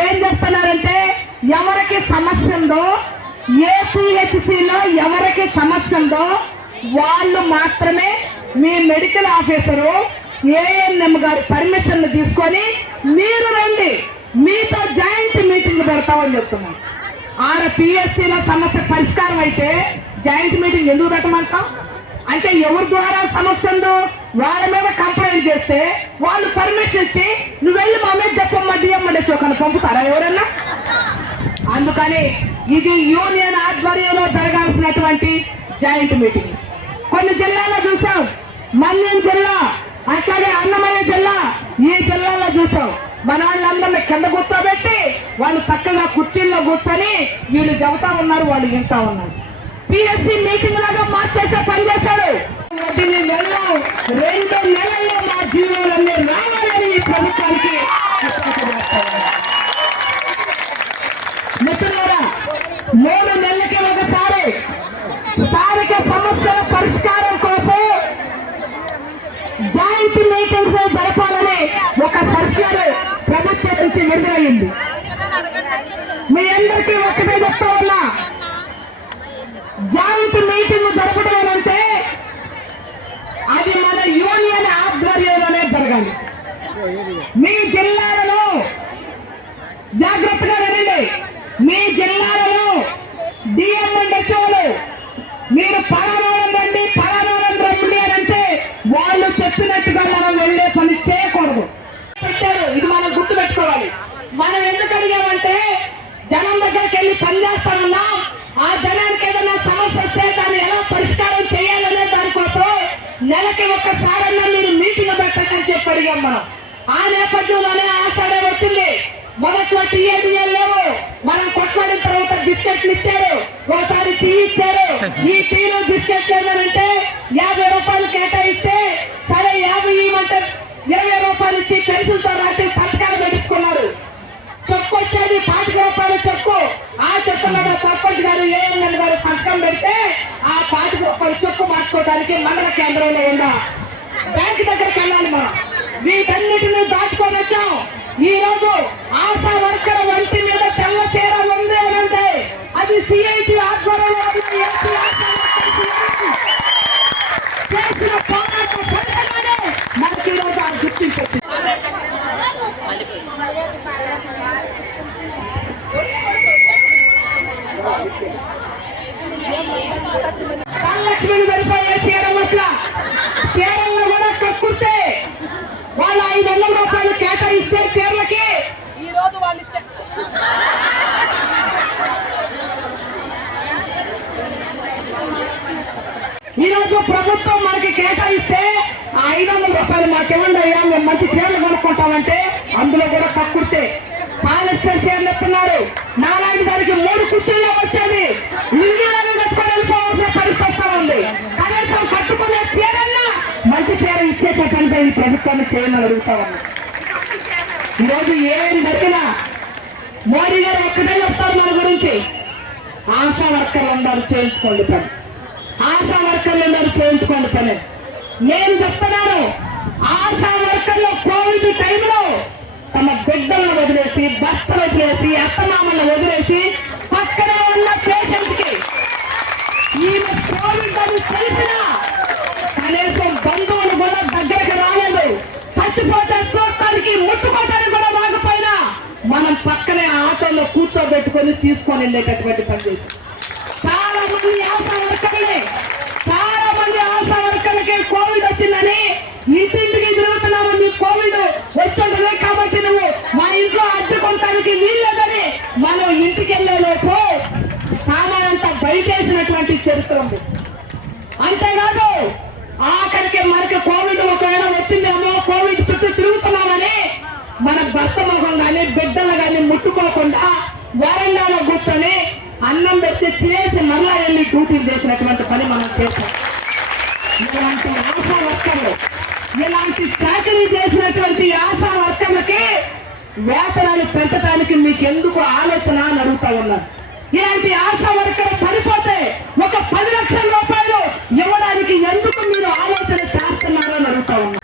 ఏం చెప్తున్నారంటే ఎవరికి సమస్య ఉందో ఏపీహెచ్సిలో ఎవరికి సమస్య ఉందో వాళ్ళు మాత్రమే మీ మెడికల్ ఆఫీసరు ఏఎన్ఎం గారి పర్మిషన్ తీసుకొని మీరు రండి మీతో జాయింట్ మీటింగ్ పెడతామని చెప్తున్నాం. ఆడ పిఎస్సిలో సమస్య పరిష్కారం అయితే జాయింట్ మీటింగ్ ఎందుకు పెట్టమంటాం? అంటే ఎవరి ద్వారా సమస్య ఉందో వాళ్ళ మీద కంప్లైంట్ చేస్తే వాళ్ళు పర్మిషన్ ఇచ్చి నువ్వు వెళ్ళి మా మీద చెప్పమ్మా డిఎమ్మడి చోకని పంపుతారా ఎవరన్నా? అందుకని ఇది యూనియన్ ఆధ్వర్యంలో జరగాల్సినటువంటి జాయింట్ మీటింగ్. కొన్ని జిల్లాల్లో చూసాం. మన్యం జిల్లా అట్లాగే అన్నమయ్య జిల్లా ఈ జిల్లాలో చూసాం. మన వాళ్ళందరినీ కింద కూర్చోబెట్టి వాళ్ళు చక్కగా కుర్చీల్లో కూర్చొని వీళ్ళు చెబుతా ఉన్నారు వాళ్ళు వింటా ఉన్నారు. పిఎస్సి మీటింగ్ లాగా మార్చేసే పని చేశాడు. రెండు నెలల్లో మా జీవోలన్నీ రావాలని ఈ ప్రభుత్వానికి మిత్రులారా మూడు నెలలకి ఒకసారి స్థానిక సమస్యల పరిష్కారం కోసం జాయింట్ మీటింగ్స్ జరపాలని ఒక సర్క్యులర్ ప్రభుత్వం నుంచి మీ అందరికీ ఒకటే చెప్తా ఉన్నా జాయింట్ మీటింగ్ జరపడం అంటే అది మన యూనియన్ ఆధ్వర్యంలోనే జరగాలి మీ జిల్లాలలో జాగ్రత్తగా వినండి మీ జిల్లాలలో డిఎం అండ్ మీరు పలానాలను రండి పలానాలను రండి అని అంటే వాళ్ళు చెప్పినట్టుగా మనం వెళ్ళే పని చేయకూడదు. పెట్టారు. ఇది మనం గుర్తు పెట్టుకోవాలి మనం ఎందుకు అడిగామంటే జనం దగ్గరికి వెళ్ళి పని చేస్తామన్నా ఆ జనానికి ఏదైనా సమస్య వస్తే దాన్ని ఎలా పరిష్కారం చేయాలనే దానికోసం నెలకి ఒక్కసారన్నా మీరు మీటింగ్ పెట్టకని చెప్పి అడిగాం మనం. ఆ నేపథ్యంలోనే ఆషాఢ వచ్చింది. మొదట్లో టీఏడిఎల్ లేవు. మనం కొట్లాడిన తర్వాత బిస్కెట్లు ఇచ్చారు. ఒకసారి టీ ఇచ్చారు. ఈ టీలో బిస్కెట్లు ఏదంటే యాభై రూపాయలు కేటాయిస్తే సరే యాభై ఇవ్వమంటే ఇరవై రూపాయలు ఇచ్చి పెన్సిల్తో రాసి సంతకాలు పెట్టించుకున్నారు. చెక్కు వచ్చేది పాతిక రూపాయల చెక్కు ఆ చెక్కు మీద సర్పంచ్ గారు ఏఎంఎల్ గారు సంతకం పెడితే ఆ పాతిక రూపాయల చెక్కు మార్చుకోవడానికి మండల కేంద్రంలో ఉన్న బ్యాంక్ దగ్గరికి వెళ్ళాలి మనం. వీటన్నిటిని దాటుకొని వచ్చాం. ఈరోజు ఆశా వర్కర్ వంటి మీద తెల్ల చీర ఉంది అని అంటే అది సిఐటి ఆధ్వర్యంలో ఉన్న ఏపీ చేసిన పోరాట ఫలితంగానే మనకి ఈ ఆ గుర్తింపు వచ్చింది. సరిపోయే చీర పట్ల చీరల్లో కూడా కక్కుతే వాళ్ళు ఐదు వందల రూపాయలు కేటాయిస్తే చీరలకి ఈ రోజు వాళ్ళు ఇచ్చే ఈ రోజు ప్రభుత్వం మనకి కేటాయిస్తే ఆ ఐదు వందల మాకు ఇవ్వండి అయ్యా మేము మంచి చీరలు కొనుక్కుంటామంటే అందులో కూడా కక్కుర్తే. పాలిస్టర్ చీరలు ఎత్తున్నారు నారాయణ గారికి మూడు కుర్చీల్లో వచ్చేది. లింగిలను కట్టుకొని వెళ్ళిపోవాల్సిన పరిస్థితి వస్తా ఉంది. కనీసం కట్టుకునే చీరన్నా మంచి చీర ఇచ్చేసేటంటే ఈ ప్రభుత్వాన్ని చేయమని అడుగుతా ఉన్నా. ఈరోజు ఏం జరిగినా మోడీ గారు ఒక్కటే చెప్తారు మన గురించి. ఆశా వర్కర్లు అందరూ చేయించుకోండి పని. ఆశా వర్కర్లు అందరూ చేయించుకోండి పని. నేను చెప్తున్నాను ఆశా వర్కర్లు కోవిడ్ టైంలో తమ బిడ్డలను వదిలేసి భర్తలు వదిలేసి అత్తమామలను వదిలేసి పక్కనే ఉన్న పేషెంట్కి ఈమె కోవిడ్ అని తెలిసినా కనీసం బంధువులు కూడా దగ్గరికి రాలేదు. చచ్చిపోతే చూడటానికి ముట్టుకోవటానికి కూడా రాకపోయినా మనం పక్కనే ఆటోలో కూర్చోబెట్టుకొని తీసుకొని వెళ్ళేటటువంటి పని చేసి చాలా మంది ఆశా వర్కర్లే చాలా మంది ఆశా వర్కర్లకి కోవిడ్ వచ్చిందని ఇంటింటికి తిరుగుతున్నాము నీ కోవిడ్ వచ్చుంటదే కాబట్టి నువ్వు మా ఇంట్లో అడ్డుకుంటానికి కొనడానికి వీల్లేదని మనం ఇంటికి వెళ్ళే లోపు సామానంతా బయటేసినటువంటి చరిత్ర ఉంది. అంతేకాదు ఆఖరికి మనకి కోవిడ్ ఒకవేళ వచ్చిందేమో కోవిడ్ చుట్టూ తిరుగుతున్నామని మన భర్త మొహం కానీ బిడ్డలు కానీ ముట్టుకోకుండా వరండాలో కూర్చొని అన్నం పెట్టి తినేసి మళ్ళా వెళ్ళి డ్యూటీలు చేసినటువంటి పని మనం చేస్తాం. ఇలాంటి ఆశా వర్కర్లు ఇలాంటి చాకరీ చేసినటువంటి ఆశా వేతనాన్ని పెంచడానికి మీకు ఎందుకు ఆలోచన అని అడుగుతా ఉన్నారు ఇలాంటి ఆశా వర్కర్ సరిపోతే ఒక పది లక్షల రూపాయలు ఇవ్వడానికి ఎందుకు మీరు ఆలోచన చేస్తున్నారు అని అడుగుతా ఉన్నారు